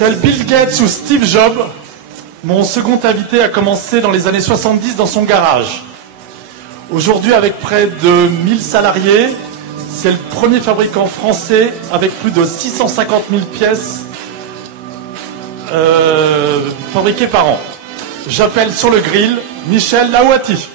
Tel Bill Gates ou Steve Jobs, mon second invité a commencé dans les années 70 dans son garage. Aujourd'hui, avec près de 1000 salariés, c'est le premier fabricant français avec plus de 650 000 pièces fabriquées par an. J'appelle sur le grill Michel Lawati.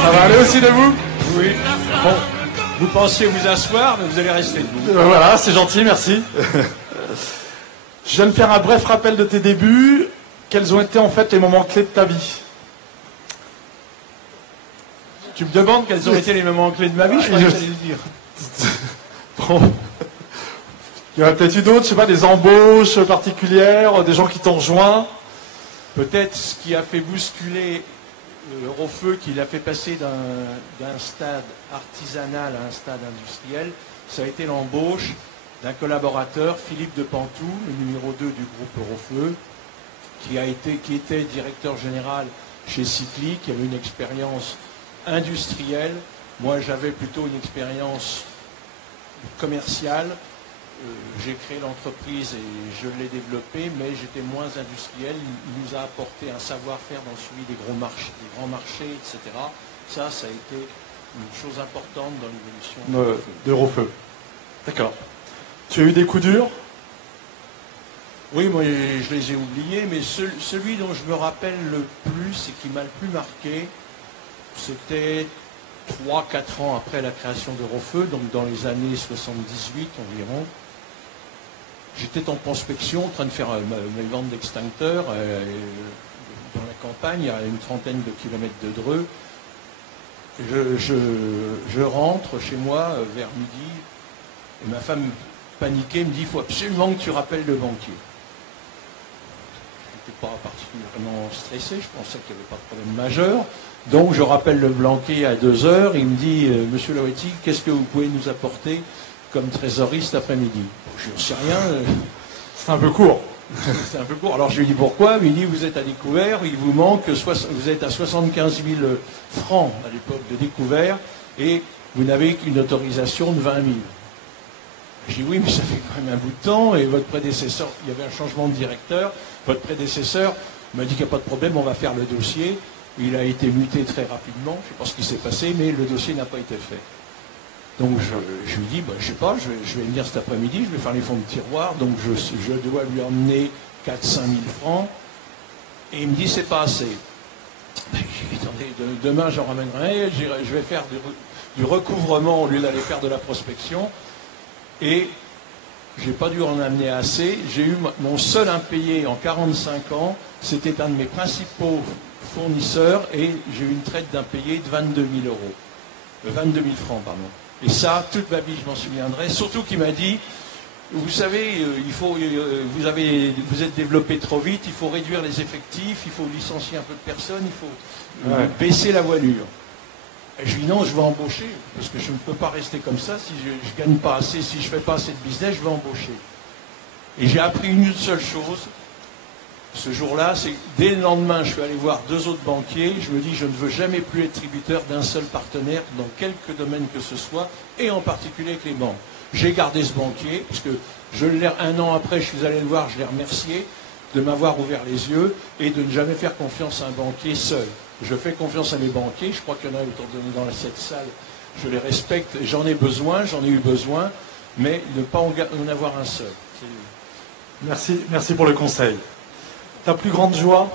Ça va aller aussi debout? Oui. Bon, vous pensiez vous asseoir, mais vous allez rester debout. Voilà, c'est gentil, merci. Je viens de faire un bref rappel de tes débuts. Quels ont été en fait les moments clés de ta vie? Tu me demandes quels ont été les moments clés de ma vie? Je crois que j'allais le dire. Bon. Il y en a peut-être eu d'autres, je sais pas, des embauches particulières, des gens qui t'ont rejoint. Peut-être ce qui a fait bousculer Eurofeu, qui l'a fait passer d'un stade artisanal à un stade industriel, ça a été l'embauche d'un collaborateur, Philippe de Pantou, le numéro 2 du groupe Eurofeu, qui était directeur général chez Cyclic, qui avait une expérience industrielle. Moi, j'avais plutôt une expérience commerciale. J'ai créé l'entreprise et je l'ai développée, mais j'étais moins industriel. Il nous a apporté un savoir-faire dans celui des grands marchés, etc. Ça a été une chose importante dans l'évolution d'Eurofeu. D'accord. Tu as eu des coups durs? Oui, moi je les ai oubliés, mais celui dont je me rappelle le plus et qui m'a le plus marqué, c'était 3-4 ans après la création d'Eurofeu, donc dans les années 78 environ. J'étais en prospection, en train de faire mes ventes d'extincteurs dans la campagne, à une trentaine de kilomètres de Dreux. Je rentre chez moi vers midi, et ma femme paniquée me dit « il faut absolument que tu rappelles le banquier ». Je n'étais pas particulièrement stressé, je pensais qu'il n'y avait pas de problème majeur. Donc je rappelle le banquier à 2 heures, il me dit « Monsieur Lawati, qu'est-ce que vous pouvez nous apporter comme trésorerie cet après-midi ?» Je ne sais rien. C'est un peu court. C'est un peu court. Alors je lui dis pourquoi. Il dit vous êtes à découvert, il vous manque, vous êtes à 75 000 francs à l'époque de découvert et vous n'avez qu'une autorisation de 20 000. Je dis oui, mais ça fait quand même un bout de temps et votre prédécesseur, il y avait un changement de directeur, votre prédécesseur m'a dit qu'il n'y a pas de problème, on va faire le dossier. Il a été muté très rapidement, je ne sais pas ce qui s'est passé, mais le dossier n'a pas été fait. Donc je lui dis, je ne sais pas, je vais venir cet après-midi, je vais faire les fonds de tiroir, donc je dois lui emmener 4 000 à 5 000 francs. Et il me dit, c'est pas assez. Je lui dis, attendez, demain j'en ramènerai, je vais faire du recouvrement au lieu d'aller faire de la prospection. Et je n'ai pas dû en amener assez. J'ai eu mon seul impayé en 45 ans, c'était un de mes principaux fournisseurs, et j'ai eu une traite d'impayé de 22 000 euros. 22 000 francs, pardon. Et ça, toute ma vie, je m'en souviendrai. Surtout qu'il m'a dit, vous savez, vous êtes développé trop vite, il faut réduire les effectifs, il faut licencier un peu de personnes, il faut baisser la voilure. Et je lui dis non, je vais embaucher, parce que je ne peux pas rester comme ça, si je ne gagne pas assez, si je ne fais pas assez de business, je vais embaucher. Et j'ai appris une seule chose, ce jour-là, c'est dès le lendemain, je suis allé voir 2 autres banquiers. Je me dis, je ne veux jamais plus être tributaire d'un seul partenaire dans quelque domaine que ce soit, et en particulier avec les banques. J'ai gardé ce banquier, parce que un an après, je suis allé le voir, je l'ai remercié de m'avoir ouvert les yeux et de ne jamais faire confiance à un banquier seul. Je fais confiance à mes banquiers, je crois qu'il y en a autour de nous dans cette salle, je les respecte, j'en ai besoin, j'en ai eu besoin, mais ne pas en avoir un seul. Merci pour le conseil. Ta plus grande joie?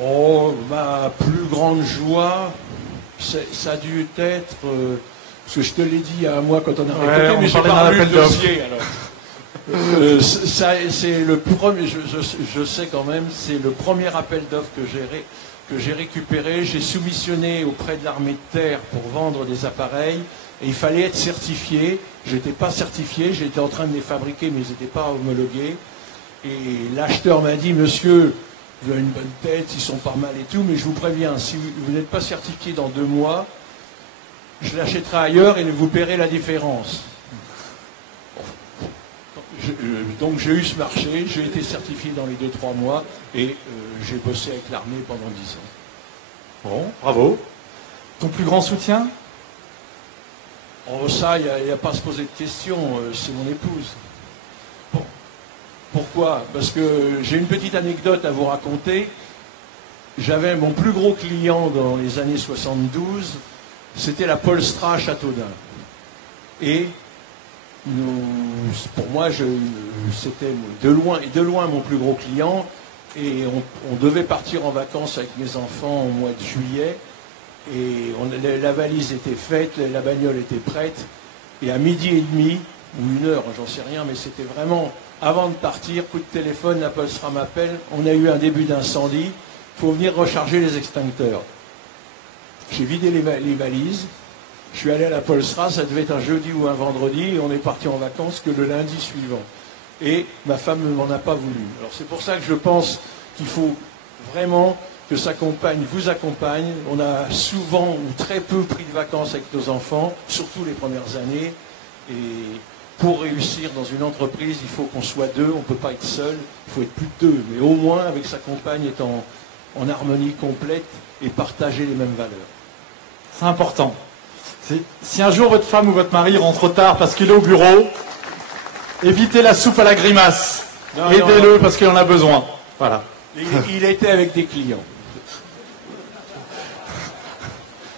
Oh, ma plus grande joie, ça a dû être, parce que je te l'ai dit il y a un mois quand on a répété, mais j'ai pas lu le dossier alors. C'est le premier, je sais quand même, c'est le premier appel d'offres que j'ai récupéré. J'ai soumissionné auprès de l'armée de terre pour vendre des appareils et il fallait être certifié. Je n'étais pas certifié, j'étais en train de les fabriquer mais ils n'étaient pas homologués. Et l'acheteur m'a dit, monsieur, vous avez une bonne tête, ils sont pas mal et tout, mais je vous préviens, si vous n'êtes pas certifié dans 2 mois, je l'achèterai ailleurs et vous paierez la différence. Donc j'ai eu ce marché, j'ai été certifié dans les 2-3 mois et j'ai bossé avec l'armée pendant 10 ans. Bon, bravo. Ton plus grand soutien? Oh, ça, il n'y a pas à se poser de questions, c'est mon épouse. Bon. Pourquoi? Parce que j'ai une petite anecdote à vous raconter. J'avais mon plus gros client dans les années 72, c'était la Polstra Châteaudun. Et pour moi, c'était de loin mon plus gros client. Et on devait partir en vacances avec mes enfants au mois de juillet. Et la valise était faite, la bagnole était prête. Et à 12h30, ou 1h, j'en sais rien, mais c'était vraiment avant de partir, coup de téléphone, la Polstra m'appelle, on a eu un début d'incendie, il faut venir recharger les extincteurs. J'ai vidé les valises, je suis allé à la Polstra, ça devait être un jeudi ou un vendredi, et on est parti en vacances que le lundi suivant. Et ma femme ne m'en a pas voulu. Alors c'est pour ça que je pense qu'il faut vraiment que sa compagne vous accompagne. On a souvent ou très peu pris de vacances avec nos enfants, surtout les premières années. Et pour réussir dans une entreprise, il faut qu'on soit deux, on ne peut pas être seul, il faut être plus de deux. Mais au moins, avec sa compagne, être en harmonie complète et partager les mêmes valeurs. C'est important. Si un jour votre femme ou votre mari rentre tard parce qu'il est au bureau, évitez la soupe à la grimace. Aidez-le parce qu'il en a besoin. Voilà. Il était avec des clients.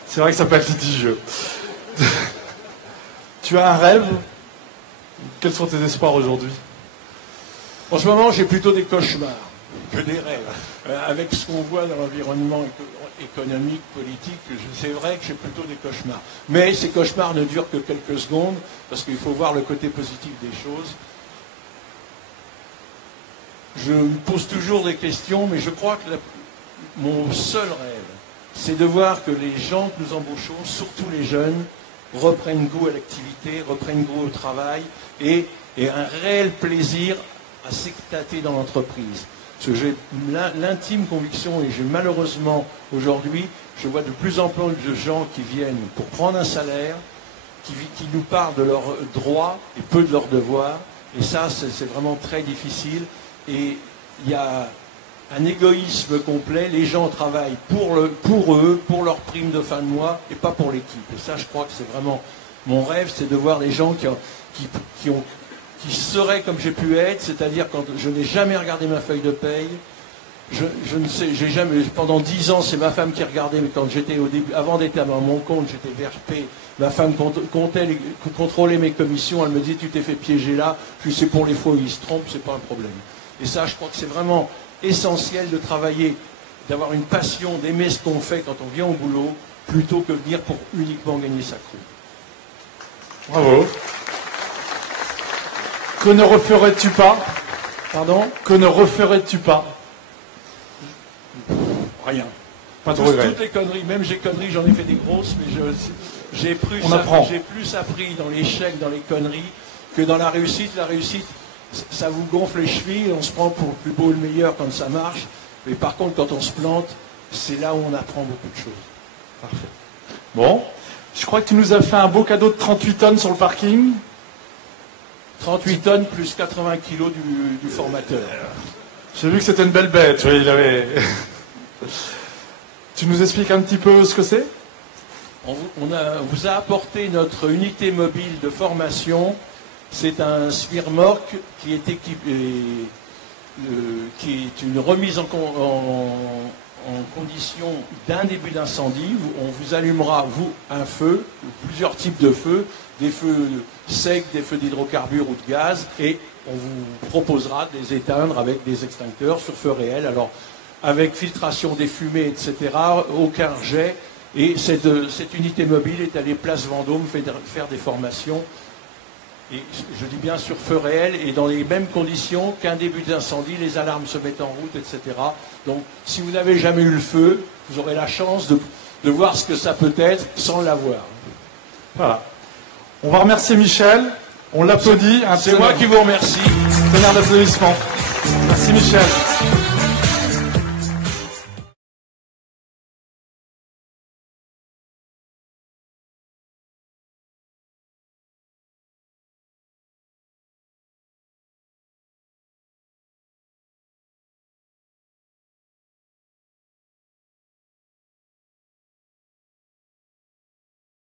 C'est vrai que ça peut être litigieux. Tu as un rêve? Quels sont tes espoirs aujourd'hui? En ce moment, j'ai plutôt des cauchemars que des rêves. Avec ce qu'on voit dans l'environnement économique, politique, c'est vrai que j'ai plutôt des cauchemars. Mais ces cauchemars ne durent que quelques secondes, parce qu'il faut voir le côté positif des choses. Je me pose toujours des questions, mais je crois que mon seul rêve, c'est de voir que les gens que nous embauchons, surtout les jeunes, reprennent goût à l'activité, reprennent goût au travail et un réel plaisir à s'éclater dans l'entreprise. Parce que j'ai l'intime conviction, et j'ai malheureusement aujourd'hui, je vois de plus en plus de gens qui viennent pour prendre un salaire, qui nous parlent de leurs droits et peu de leurs devoirs. Et ça, c'est vraiment très difficile. Et il y a un égoïsme complet. Les gens travaillent pour eux, pour leur prime de fin de mois, et pas pour l'équipe. Et ça, je crois que c'est vraiment mon rêve, c'est de voir les gens qui seraient comme j'ai pu être, c'est-à-dire quand je n'ai jamais regardé ma feuille de paye. Je ne sais, j'ai jamais, pendant 10 ans, c'est ma femme qui regardait, mais quand j'étais au début, avant d'être à mon compte, j'étais VRP. Ma femme contrôlait mes commissions, elle me dit, tu t'es fait piéger là, puis c'est pour les fois où ils se trompent, c'est pas un problème. Et ça, je crois que c'est vraiment essentiel de travailler, d'avoir une passion, d'aimer ce qu'on fait quand on vient au boulot, plutôt que de venir pour uniquement gagner sa croûte. Bravo. Que ne referais-tu pas? Pardon? Que ne referais-tu pas? Rien. Pas de regret. Toutes les conneries, même j'ai conneries, j'en ai fait des grosses, mais j'ai plus appris dans l'échec, dans les conneries, que dans la réussite. La réussite, ça vous gonfle les chevilles, on se prend pour le plus beau et le meilleur quand ça marche. Mais par contre, quand on se plante, c'est là où on apprend beaucoup de choses. Parfait. Bon, je crois que tu nous as fait un beau cadeau de 38 tonnes sur le parking. 38 tonnes plus 80 kilos du formateur. J'ai vu que c'était une belle bête. Oui, il avait... Tu nous expliques un petit peu ce que c'est? On vous a apporté notre unité mobile de formation. C'est un Svirmork qui est équipé, qui est une remise en condition d'un début d'incendie. On vous allumera, un feu, plusieurs types de feux, des feux secs, des feux d'hydrocarbures ou de gaz, et on vous proposera de les éteindre avec des extincteurs sur feu réel. Alors, avec filtration des fumées, etc., aucun jet. Et cette unité mobile est allée place Vendôme faire des formations. Et je dis bien sur feu réel et dans les mêmes conditions qu'un début d'incendie, les alarmes se mettent en route, etc. Donc, si vous n'avez jamais eu le feu, vous aurez la chance de voir ce que ça peut être sans l'avoir. Voilà. On va remercier Michel. On l'applaudit. C'est moi qui vous remercie. Tonnerre d'applaudissements. Merci Michel.